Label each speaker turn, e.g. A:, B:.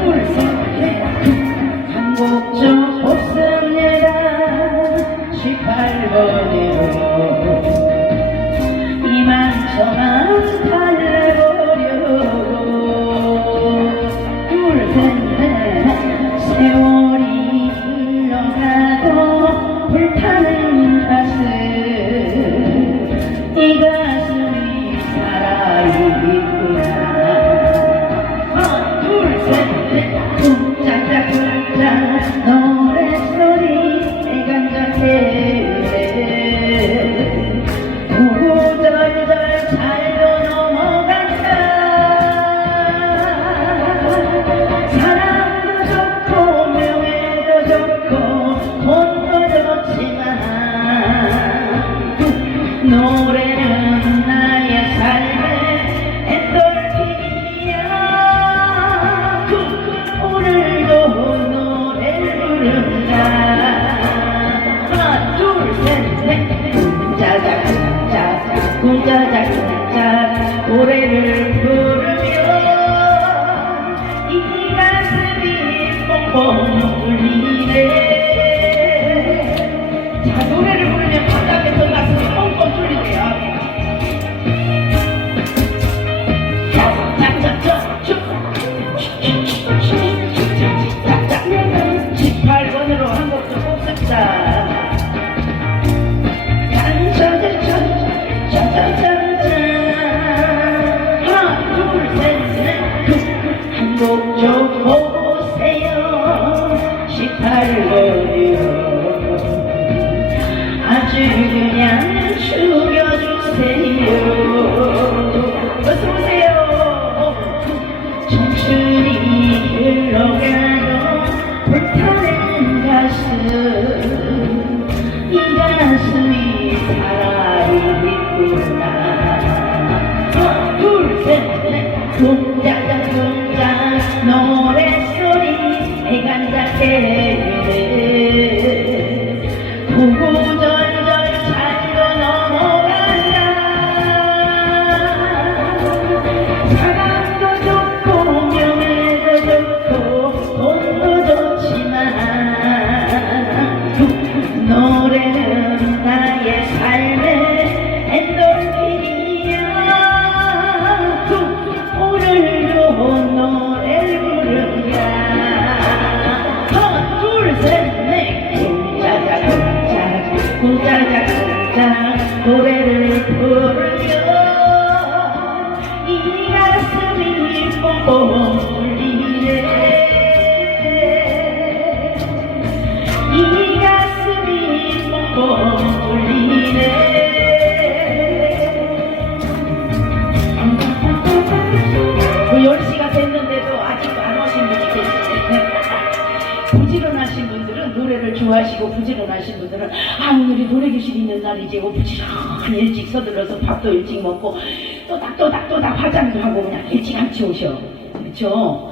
A: Beautiful. 노래를 부르며 이 가슴이 뻥뻥 울리네. I'll take you. 공짜자 공짜 노래를 부르며 이 가슴이 뽕뽕 공부하시고 부지런하신 분들은 아무리 노래교실 있는 날이지고 부지런히 일찍 서둘러서 밥도 일찍 먹고 또닥또닥또닥 화장도 하고 그냥 일찍 같이 오셔. 그렇죠?